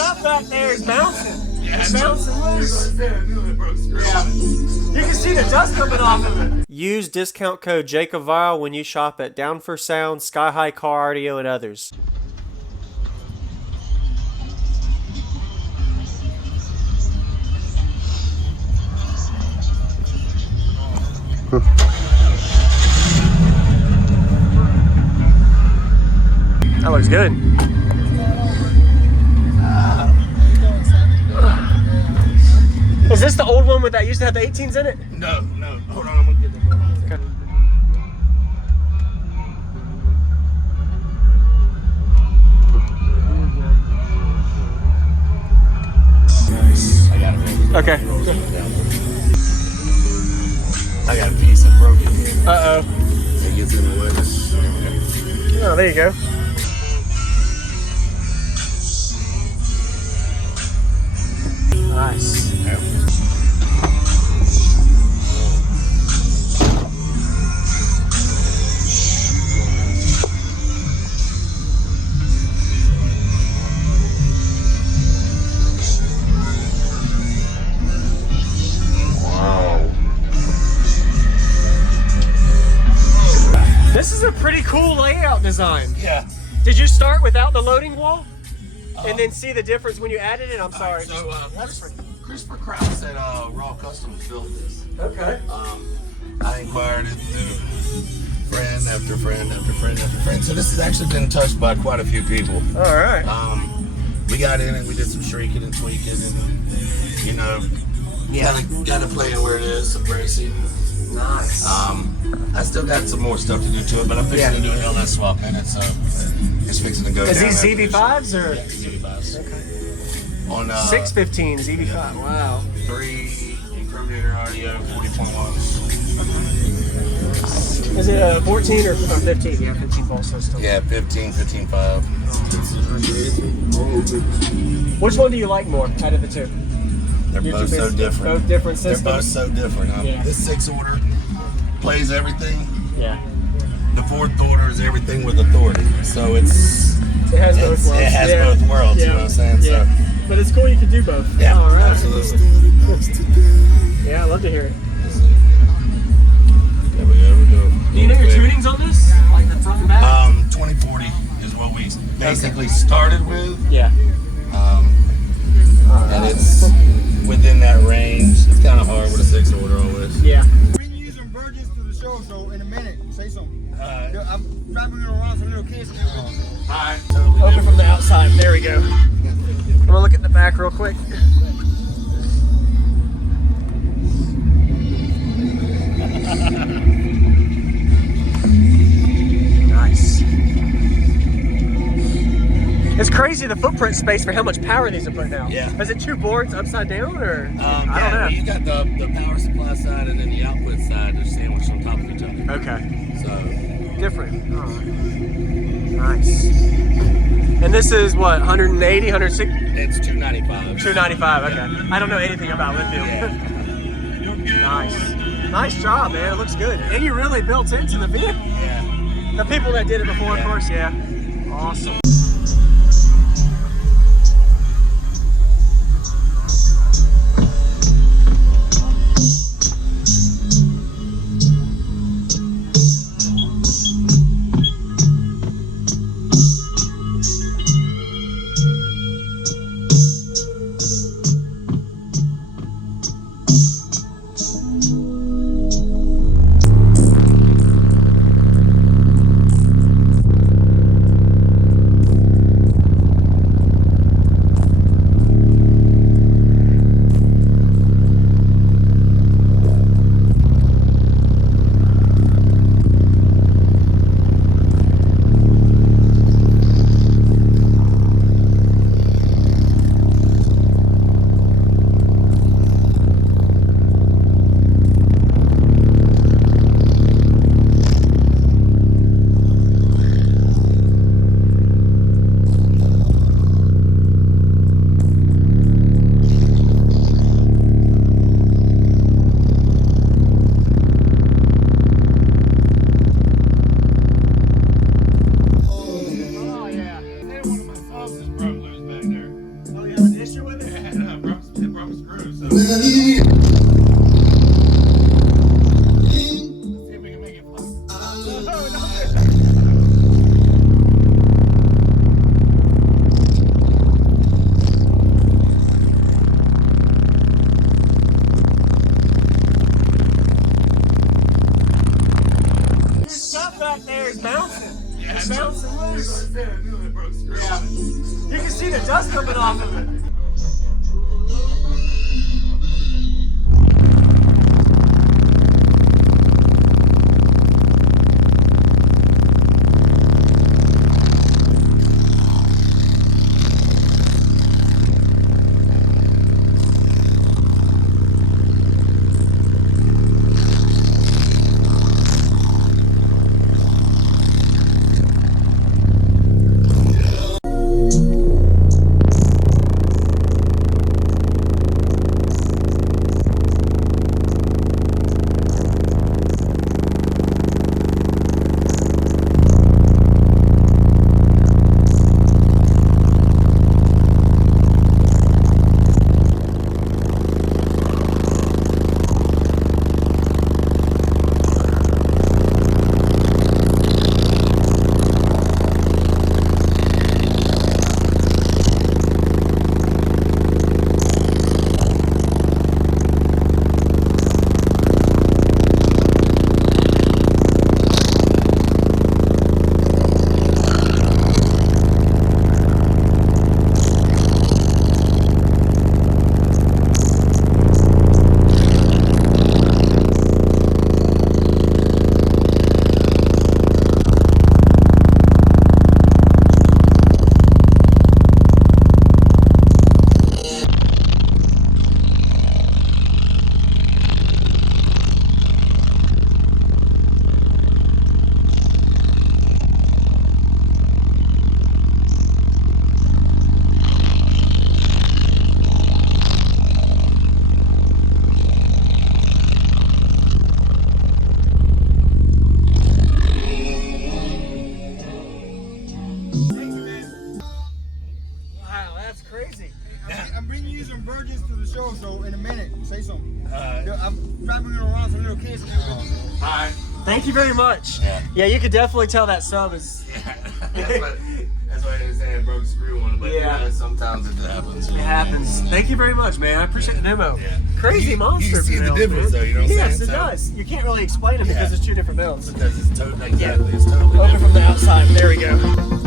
stuff back there is bouncing. Yeah, it's bouncing loose. Yeah. You can see the dust coming off of it. Use discount code JacobViral when you shop at Down for Sound, SkyHigh Car Audio, and others. That looks good. Is this the old one that used to have the 18s in it? No. Hold on, I'm gonna get the ball. Okay. I got it. Okay. I got a piece of broken. Uh-oh. It gets in the way. Oh, there you go. Nice. This is a pretty cool layout design. Yeah. Did you start without the loading wall? And then see the difference when you added it? I'm sorry. So, Christopher Krause at Raw Customs built this. Okay. I inquired it through friend after friend after friend after friend. So this has actually been touched by quite a few people. All right. We got in and we did some shrieking and tweaking and, you know, got to play it where it is, some bracing. Nice. I still got some more stuff to do to it, but I'm fixing to do an LS swap in it, so it's fixing to go down. Is these ZV5s or? Yeah, ZV5s. Okay. On 615 ZV5. Yeah. Wow. 3 incriminator audio, 40.1. Is it a 14 or 15? Yeah, 15 volt system. Yeah, 15, 15.5. Which one do you like more out of the two? They're both so different. Both different systems? They're both so different. Yeah. This 6 order plays everything. Yeah. The 4th order is everything with authority. So it has both worlds. It has both worlds, you know what I'm saying? Yeah. So, but it's cool you can do both. yeah, all right. absolutely. Yeah, I love to hear it. There we go. Do you know your tunings on this? Like the front and back? 2040 is what we basically started with. Yeah. And it's within that range. It's kind of hard with a 6 order always. Yeah. Bring you some virgins to the show, so in a minute, say something. I'm probably gonna run some little kids. Alright, totally Open from the outside. There we go. I'm gonna look at the back real quick. Nice. It's crazy the footprint space for how much power these are putting out. Yeah. Is it 2 boards upside down or? I don't know. You got the power supply side and then the output side. They're sandwiched on top of each other. Okay. So Different. Oh. Nice. And this is what, 180, 160? it's 295. 295, okay. I don't know anything about lithium. Yeah. Nice. Nice job, man. It looks good. And you really built into the vehicle. Yeah. The people that did it before, of course, yeah. Awesome. issue with it? Yeah, no, broke screw. So. See if we can make it fly. Your stuff back there is bouncing. Yeah, It's bouncing loose. I knew it broke screw. Yeah. You can see the dust coming off of it. That's crazy. I'm bringing you some virgins to the show, so in a minute, say something. I'm driving around some little kids. Hi. Thank you very much. Yeah. Yeah, you could definitely tell that sub is. That's why I didn't say I broke screw on it, but Yeah. you know, sometimes it happens. It happens. Thank you very much, man. I appreciate the demo. Yeah. Crazy monster. You can see the build, difference, man. though, you know what I'm yes, saying? it does. You can't really explain it because Yeah. it's two different builds. Because it's totally, exactly, it's totally Over different. from the outside. There we go.